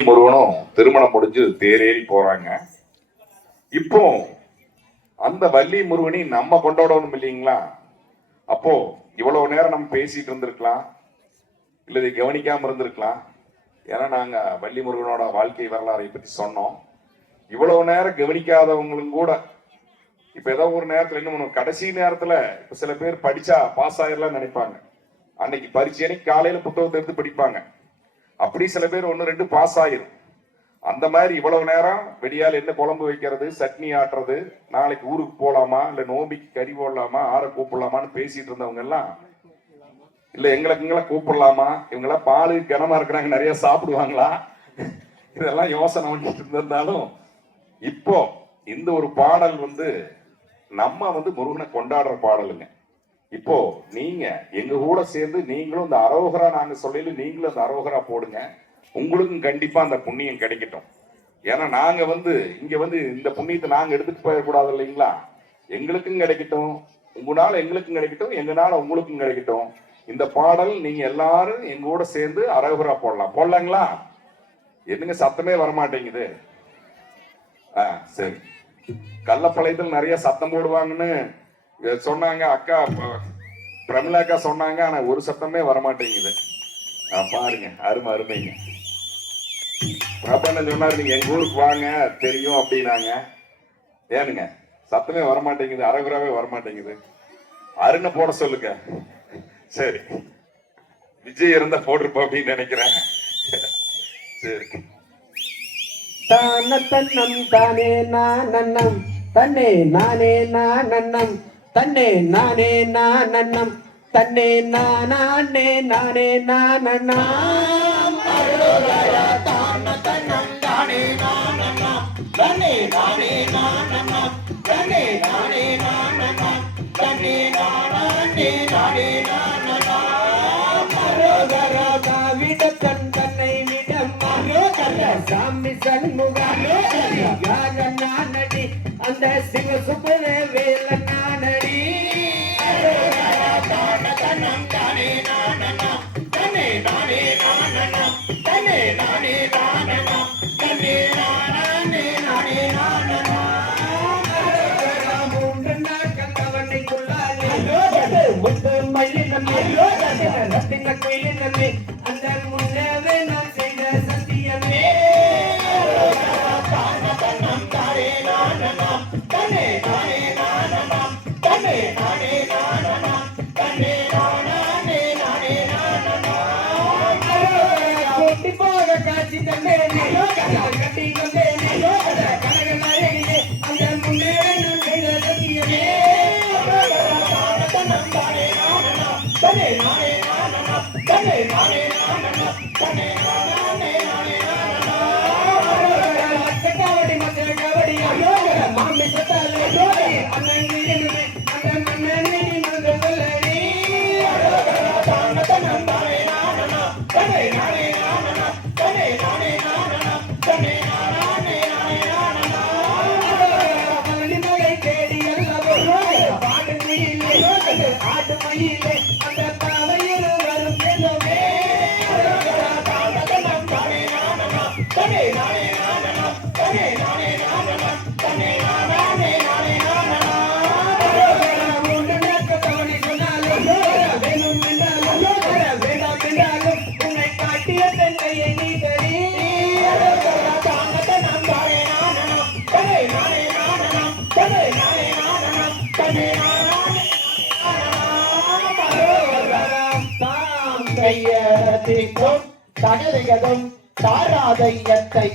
முருகனும் திருமணம் முடிஞ்சு தேரேறி போறாங்க. இப்போ அந்த வள்ளி முருகனை நம்ம கொண்டாடணும் இல்லைங்களா? அப்போ இவ்வளவு நேரம் நம்ம பேசிட்டு இருந்திருக்கலாம், இல்ல இதை கவனிக்காம இருந்திருக்கலாம். ஏன்னா நாங்க வள்ளி முருகனோட வாழ்க்கை வரலாறை பற்றி சொன்னோம். இவ்வளவு நேரம் கவனிக்காதவங்களும் கூட இப்ப ஏதோ ஒரு நேரத்துல இன்னும் கடைசி நேரத்துல இப்ப சில பேர் படிச்சா பாஸ் ஆயிரலாம் நினைப்பாங்க. அன்னைக்கு பரீட்சை காலையில புத்தகத்தை எடுத்து படிப்பாங்க. அப்படி சில பேர் 1-2 பாஸ் ஆயிரும். அந்த மாதிரி இவ்வளவு நேரம் வெடியால் என்ன குழம்பு வைக்கிறது, சட்னி ஆட்டுறது, நாளைக்கு ஊருக்கு போலாமா, இல்ல நோம்பிக்கு கறி போடலாமா, ஆற கூப்பிடலாமான்னு பேசிட்டு இருந்தவங்க எல்லாம் இல்ல எங்களை கூப்பிடலாமா, இவங்கெல்லாம் பாலு கனமா இருக்கிறாங்க, நிறைய சாப்பிடுவாங்களா, இதெல்லாம் யோசனை பண்ணிட்டு இருந்திருந்தாலும் இப்போ இந்த ஒரு பாடல் நம்ம முருகனை கொண்டாடுற பாடலுங்க. இப்போ நீங்க எங்க கூட சேர்ந்து நீங்களும் இந்த அரோகரா நாங்க சொல்லல, நீங்களும் அந்த அரோகரா போடுங்க. உங்களுக்கும் கண்டிப்பா அந்த புண்ணியம் கிடைக்கட்டும். ஏன்னா நாங்க இங்க இந்த புண்ணியத்தை நாங்க எடுத்துட்டு போயிடக்கூடாது இல்லைங்களா? எங்களுக்கும் கிடைக்கட்டும், உங்களால எங்களுக்கும் கிடைக்கட்டும், எங்கனால உங்களுக்கும் கிடைக்கட்டும். இந்த பாடல் நீங்க எல்லாரும் எங்க கூட சேர்ந்து அரோகரா போடலாங்களா? என்னங்க சத்தமே வரமாட்டேங்குது. சரி, கள்ளப்பாளையத்தில் நிறைய சத்தம் போடுவாங்கன்னு சொன்னாங்க அக்கா, பிரமிளா அக்கா சொன்னாங்க. ஆனா ஒரு சத்தமே வரமாட்டேங்குது. பாருங்க, அருமைங்க. பிரபண்ணன் சொன்னாரு நீங்க எங்க ஊருக்கு வாங்க தெரியும் அப்படின்னாங்க. ஏனுங்க சத்தமே வரமாட்டேங்குது, அரகுராவே வரமாட்டேங்குது. அருணை போட சொல்லுங்க. சரி, விஜய் இருந்தா போட்டிருப்போம் அப்படின்னு நினைக்கிறேன். சரி. தன்னம் தானே நன்னம் தன்னே நானே நன்னம் தன்னே நானே நன்னம் தன்னே நானே நானே நன்னம் தன்னம் தானே நன்னம் தன்னே நானே நன்னம் தன்னே நானே நன்னம் தன்னே நானே நானே நன்னம் மரோகரா விடத்தன் தன்னை விடம் மரோகரா சாமி சண்முகா யார நானடி அந்த சிவ சுப்பரே வேல நானடி தன்னம் தானே நானனம் தன்னே நானே நானனம் தன்னே நானே நானனம் தன்னே நானே நானே நானனம் மூன்று நாட்கள் கவனை கொள்ளாதே முத்து மயில் நம்மை ரத்தின கோயில் நம்மை அந்த முன்னவே நான் செய்த சத்தியமே தன்னம் தானே நானனம் தன்னே நானே நானனம் தன்னே நானே நானனம் தன்னே நானே நானே நானனம் கோட்டி போக காட்சி தன்னே கட்டி கொண்டே கனக நாயகியே அந்த முன்னே நான் செய்த சத்தியமே தன்னம் தானே நானனம் தன்னே நானே நானனம் தன்னே நானே நானனம் தன்னே நானே நானே நானனம் கட்டாவடி மச்ச கவடி மாமி சத்தாலே அண்ணன் நீருமே அந்த மன்னன் நீங்க சொல்லடி தன்னம் தானே நானனம் தன்னே நானே நானனம் தன்னே நானே நானனம் தன்னே நானே நானே நானனம் பழனி மலை தேடி அல்லவோ பாடு மயிலே ஆடு மயிலே அந்த பாவையில் வரும் செல்வமே தன்னம் தானே நானனம் தன்னே நானே நானனம் தன்னே நானே நானனம் தன்னே நானே நானே நானனம் மூன்று நாட்கள் தவணை சொன்னாலும் வேணும் என்றாலும் வேண்டாம் என்றாலும் உன்னை காட்டிய பெண்ணையை நீ தரி தன்னம் தானே நானனம் தன்னே நானே நானனம் தன்னே நானே நானனம் தன்னே நானே தாம் கையத்திற்கும் தகதையதும் தாராதையத்தை